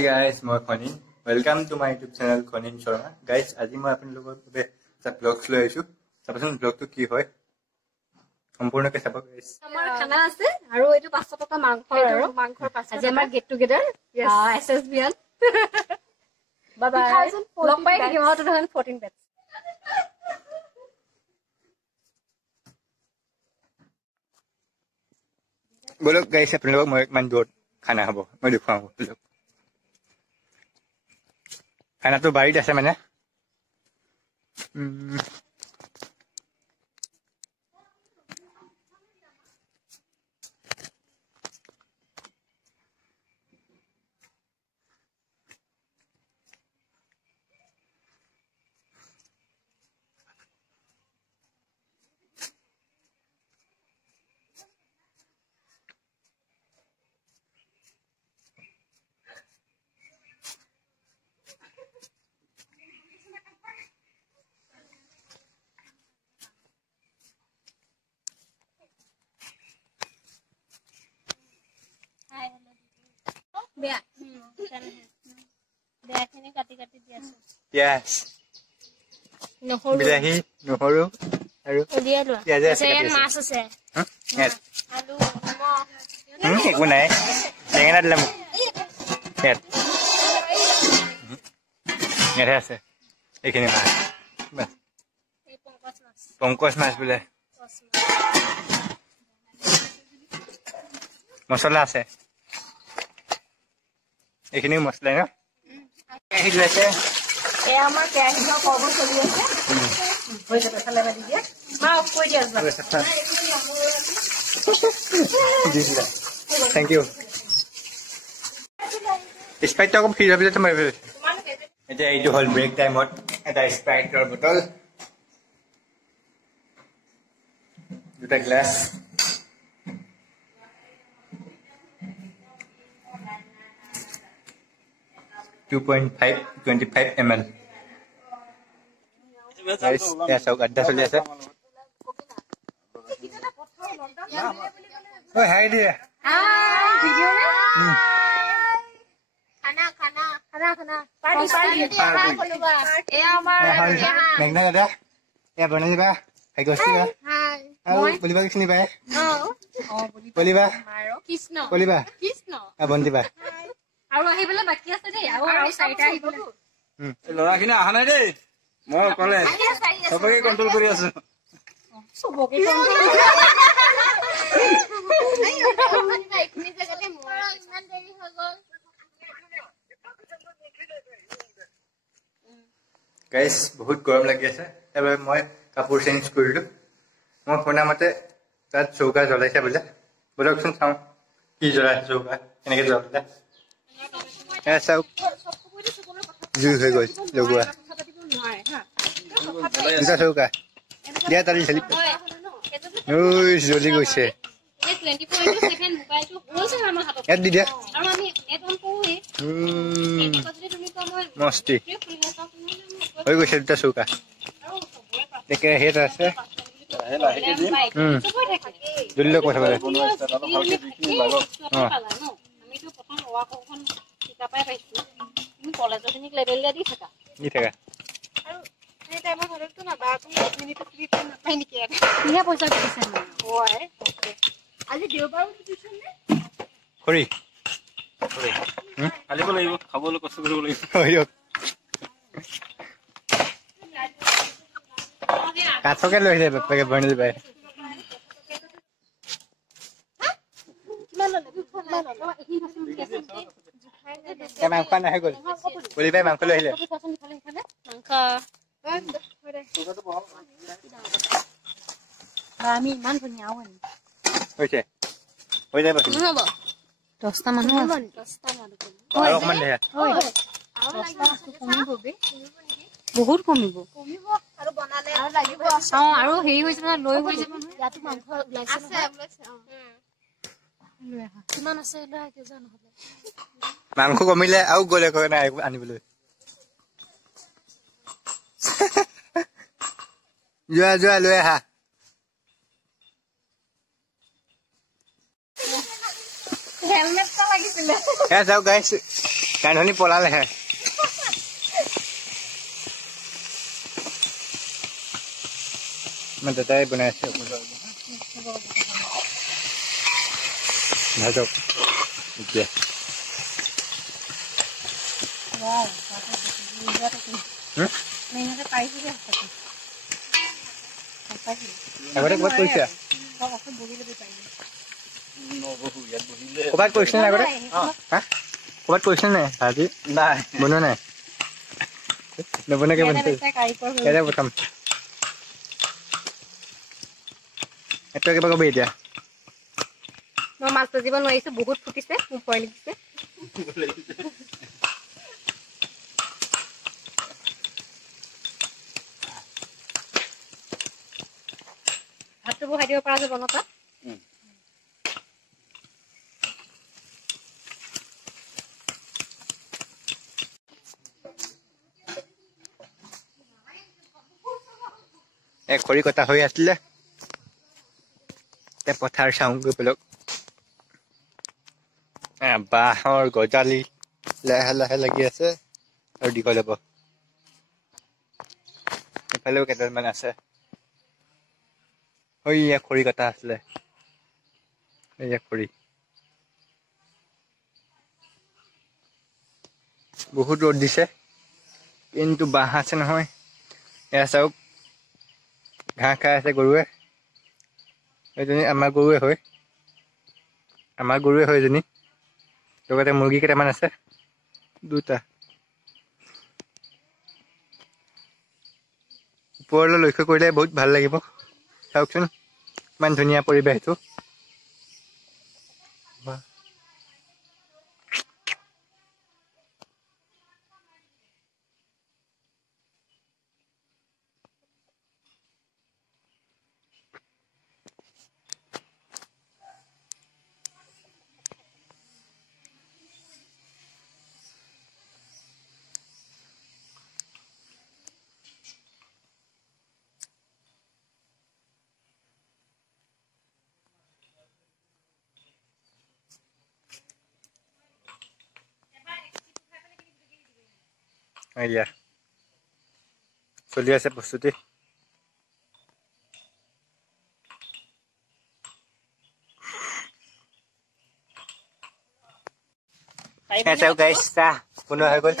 Hi guys, moi Khonin. Welcome to my YouTube channel Khonin Sharma. Guys, আজি মই আপোনালোকৰ বাবে এটা ব্লগ লৈ আহিছো। চাবচোন ব্লগটো কি হয়। সম্পূৰ্ণকৈ চাব গাইস। আমাৰ খানা আছে আৰু এইটো 500 টকা মাংস আৰু মাংসৰ 500 আজি আমাৰ get together SSBN। Bye bye. লগ পাই থাকিম 2014 বেটছ। बोलो गाइस আপোনালোকক মই মান দূৰত খানা হ'ব মই দেখুৱাম ব্লগ। খানাটো বাৰীত আছে মানে Yes. Bilahi, nuhuru, aru. Piaz আছে মাছ আছে। আলু, নিমখ। একো নাই। টেঙা দিলাম। এৰে আছে। এইখিনি মাছ। বাস। এই পঙ্কজ মাছ বলে। মছলা আছে। এইখিনি মছলা ন? এই দিছে। এ আমাৰ কেহিনো কব চলি আছে হৈ যাবে খালে বাদি দিয়া মা অফ কৰি দিয়া দিলা থ্যাংক ইউ স্প্ৰাইট কম ফ্ৰী হবে তোমাৰ এটা এইটো হল ব্ৰেক টাইমত এটা স্প্ৰাইটৰ বটল দুটা glass $2.25 ml guys ya sok ada choli ase oi hi dia hi video ne khana party koluba e amar megna ada ya banai ba hai gosti ba hi au boliba kini ba boliba krishna bondiba আৰু আহিবলে বাকি আছে দেই আৰু চাইটা আহিবলে লৰাখিনি আহা নাই দেই মই কলে সবকে কন্ট্ৰোল কৰি আছো সবকে কন্ট্ৰোল এইখিনি জেগাতে মই ইমান দেৰি হৈ গল গাইস বহুত গৰম লাগি আছে এবাৰ মই কাপোৰ চেঞ্জ কৰিলো মই শুনা মতে তাত চৌকা জ্বলাইছে বোলে বলকচোন চাওঁ কি জ্বলাইছে চৌকা কেনেকে জ্বলাইছে ऐसा जूस है कोई लोगों इधर से होगा क्या तारीख चली ओह जल्दी कोई से याद दीजिए मस्ती वही कोई से दस होगा लेकिन है तो ऐसे जल्दी लोग कैसे बोले পাই পাইছো তুমি কলেজৰখিনিক লেভেল দি থাকা আৰু এই টাইমত হলতো না বা তুমি 1 মিনিট ফ্ৰী টাইম নাপাই নেকি কিহে পইচা দিছে না ওই আজি দেওবাৰ দিছন নে খৰি কালি কো লাগিব খাবলৈ কষ্ট কৰিব লাগিব হয় কাঠকে লৈ যায় বাপকে বনি পায় কিমান ললে মাংস নাই গল বলি ভাই মাংস লৈ আহিলে মাংস আমি ইমান ধুনীয়া হয়নি হৈছে হৈ যাব নহব 10টা মানুহ 10টা মানুহ আৰু অকমান দে হয় আৰু কমিব বে বহুত কমিব আৰু বনালে আৰু লাগিব আৰু হেৰি হৈছে না লৈ হৈ যাব ইয়াত মাংস ওলাইছে আছে কিমান আছে লৈ কি জানো হলে মাংস কমিলে আৰু গলে কয় না আনিবলৈ যোৱা লৈ আহা হেলমেট টা লাগিছিল এ যাও গাইস কাণহনি পলালেহে মই দাদাই বনাই আছে ভাজক এতিয়া আগতে ক'ৰবাত কৰিছে ক'ৰবাত কৰিছিলে আগতে ক'ৰবাত কৰিছিলে নাই আজি নাই বনোৱা নাই নবনাকে বনাইছে কেতিয়া প্ৰথম এটা কিবা কবি এতিয়া মই মাছ ভাজিব নোৱাৰিছো বহুত ফুটিছে মোৰ ভয় লাগিছে ভাতটো বহাই দিব পৰা যাব নতা এক খৰি কটা হৈ আছিলে পথাৰ চাওঁ গৈ পেলক বাঁহৰ গজালি লাহে লাহে লাগি আছে আৰু দীঘল হ'ব এফালেও কেইডালমান আছে এয়া খৰি কটা আছিলে এয়া খৰি বহুত ৰ'দ দিছে কিন্তু বাঁহ আছে নহয় এয়া চাওক ঘাঁহ খাই আছে গৰুৱে এজনী আমাৰ গৰুৱে হয় এজনী লগতে মুৰ্গী কেইটামান আছে দুটা ওপৰলৈ লক্ষ্য কৰিলে বহুত ভাল লাগিব চাওকচোন ইমান ধুনীয়া পৰিৱেশটো এয়া চলি আছে প্ৰস্তুতি চাওক গাইছ চাহ বনোৱা হৈ গ'ল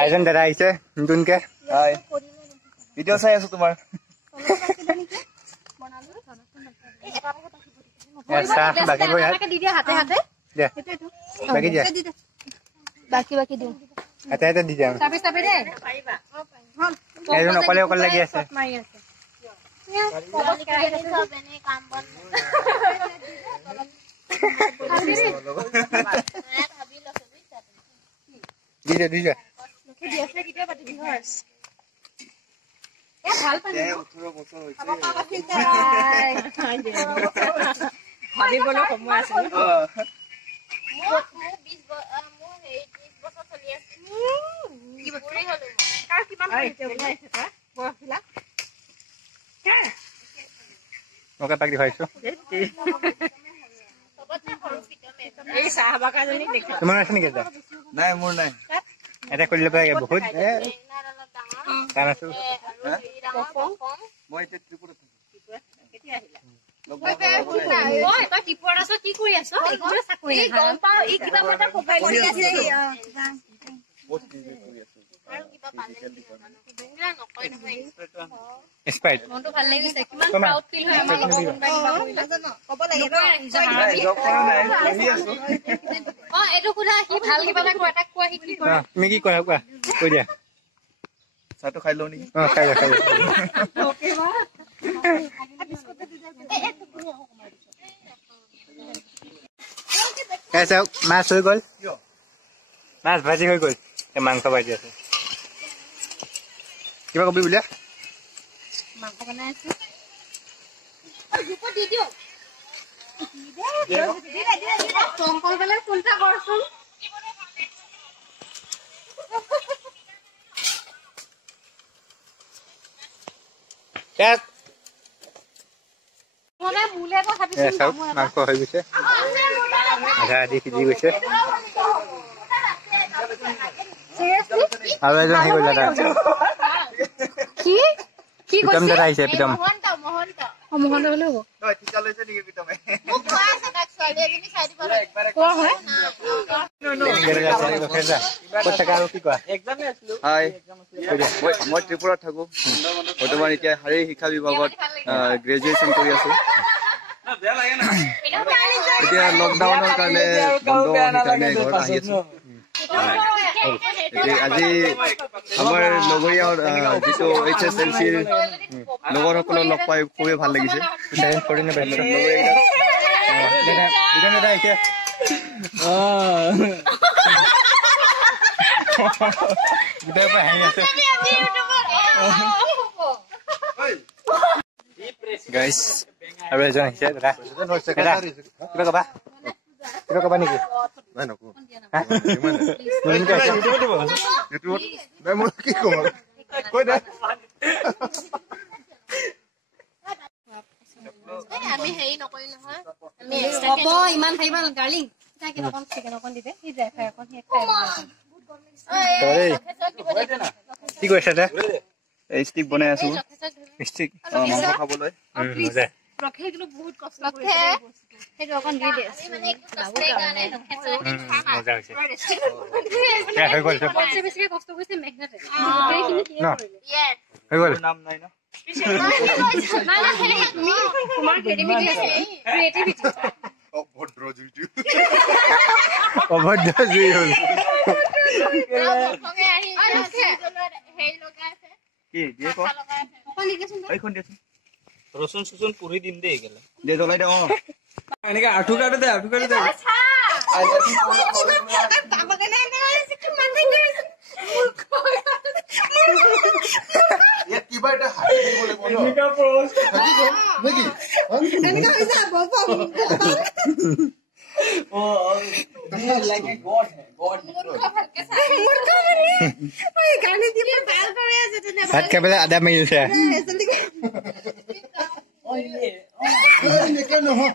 এজন দাদা আহিছে নতুনকে ভিডিঅ' চাই আছো তোমাৰ চাহ বাকিব বাকি দিওঁ হাতে হাতে দি যাম এজন অকলে অকলে লাগি আছে দি যা ভাবিবলৈ সময় আছে মোকে পাক দেখাইছো তোমাৰ আছে নেকি এটা নাই মোৰ নাই এটা কৰি ল'ব লাগে বহুত কাম আছো মই এতিয়া ত্ৰিপুৰাত কেতিয়া আহিলা কি কৰি আছ গম পাওঁ ই কিবা এটা মোবাইল কৰি আছে স্পাইট মনটো ভাল লাগিছে কিমান প্ৰাউড ফিল হয় আমাৰ ক'ব লাগে এইটো কোনা কি ভাল কিবা এটা কোৱা কোৱা কি কৰা তুমি কি কৰা কোৱা কৈ দিয়া চাহটো খাই লও নেকি খাই লও ওকে বা চাওক মাছ হৈ গ'ল মাছ ভাজি হৈ গ'ল মাংস ভাজি আছে কিবা কবি বোলে মাংস বনাই আছে দি দিও টংকল বেলে ফোনটা কৰচোন এক মনে মুলে তো ভাবিছো মাংস হৈ গৈছে আধা আধি সিজি গৈছে আৰু এজন আহি গ'ল দাদা কি কি পিতম দাদা আহিছে পিতম মহন্ত হলে হ'ব ঠিকা লৈছে নেকি পিতমে মোক কোৱা আছে তাক ছোৱালী এজনী চাই দিব লাগে কোৱা হয় মই ত্ৰিপুৰাত থাকো বৰ্তমান এতিয়া শাৰীৰিক শিক্ষা বিভাগত গ্ৰেজুৱেশ্যন কৰি আছো এতিয়া লকডাউনৰ কাৰণে বন্ধ সেইকাৰণে ঘৰত আহি আছো আজি আমাৰ লগৰীয়া যিটো HSLCৰ লগৰসকলক লগ পাই খুবেই ভাল লাগিছে গাইজ আৰু এজন আহিছে দাদা কিবা কবা কিবা কবা নেকি কি কম কৈ দে আমি হেৰি নকৰি নহয় আমি হ'ব ইমান খাইবা ডাৰ্লিং তাকে অকন চিকেন অকন দিবে ই ড্ৰাই অকন হে খাই কি কৈছা দে ষ্টিক বনাই আছো ষ্টিক মাংস খাবলৈ ৰখে কিন্তু বহুত কষ্ট কৰিছে সেইটো অকন দি দে মানে একটু কষ্ট কাৰণে মজা হৈছে কে হৈ গ'ল সবচে বেছি কষ্ট কৰিছে মেহনতে গোটেইখিনি কি কৰিলে ইয়েস হৈ গ'ল নাম নাই না তোমাৰ ক্ৰিয়েটিভিটি আছে ক্ৰিয়েটিভিটি অভদ্ৰ জুইটো অভদ্ৰ জুই হ'ল খঙে আহি হেৰি লগাইছে কি দিয়ে কো অকন লিখেছোন এইখন দেচোন ৰসুন সুসুন পুৰি দিম দেই গেলা দে জ্বলাই দে এনেকে আঠু কাটে দে কিবা এটা হাই দিবলে বল এনেকা পোস্ট নেকি এনেকা হৈছে বলবো ও ये लाइक ए गॉड है गॉड मूर्ख ভালকে চাই मूर्ख ওই গানে দিলে ভাল করে আছে তেনে ভাত খাবলৈ আদা মাৰিছে ওয়ে এনেকা নহয়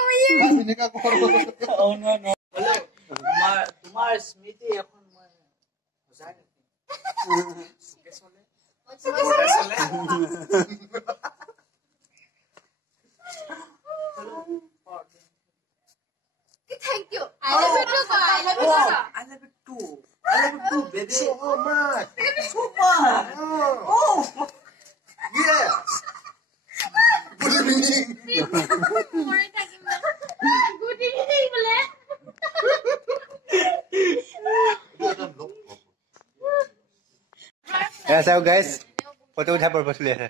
ওয়ে এনেকা কৰব ও নো নো তোমাৰ স্মৃতি এখন মই বুজাই সুকে চলে Thank you. I love you too. I love you too. I love you too. I love you too, baby. so much So much. Oh. yes good evening Good evening bole. ऐसा हो गाइस फोटो उठा पर बसले है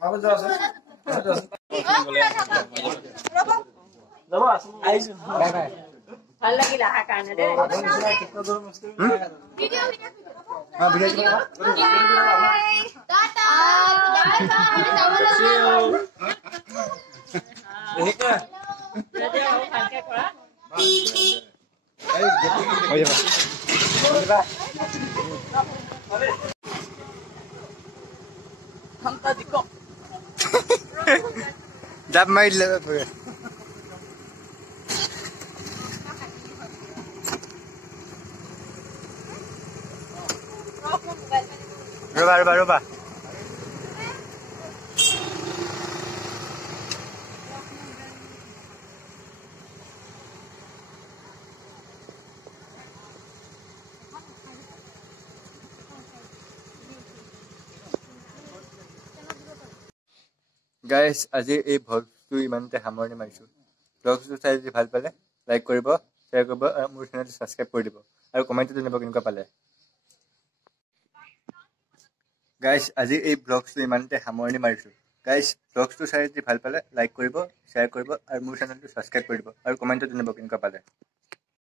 বাবু যাও যাব আইছো bye bye ভাল লাগিলা আ কাৰণে দে ভিডিও हां वीडियो টাটা আমি যাব লাগিব এনেকা ভালকে কৰা हो जाबा খান্তা দিক जब माइल ले रोबा গাইস আজি এই ভ্লগটো ইমানতে সামৰণি মাৰিছো ভ্লগটো চাই যদি ভাল পালে লাইক কৰিব শ্বেয়াৰ কৰিব আৰু মোৰ চেনেলটো সাবস্ক্ৰাইব কৰি দিব আৰু কমেন্টত জনাব কেনেকুৱা পালে গাইস আজি এই ভ্লগটো ইমানতে সামৰণি মাৰিছো গাইস ভ্লগটো চাই যদি ভাল পালে লাইক কৰিব শ্বেয়াৰ কৰিব আৰু মোৰ চেনেলটো সাবস্ক্ৰাইব কৰি দিব আৰু কমেন্টত জনাব কেনেকুৱা পালে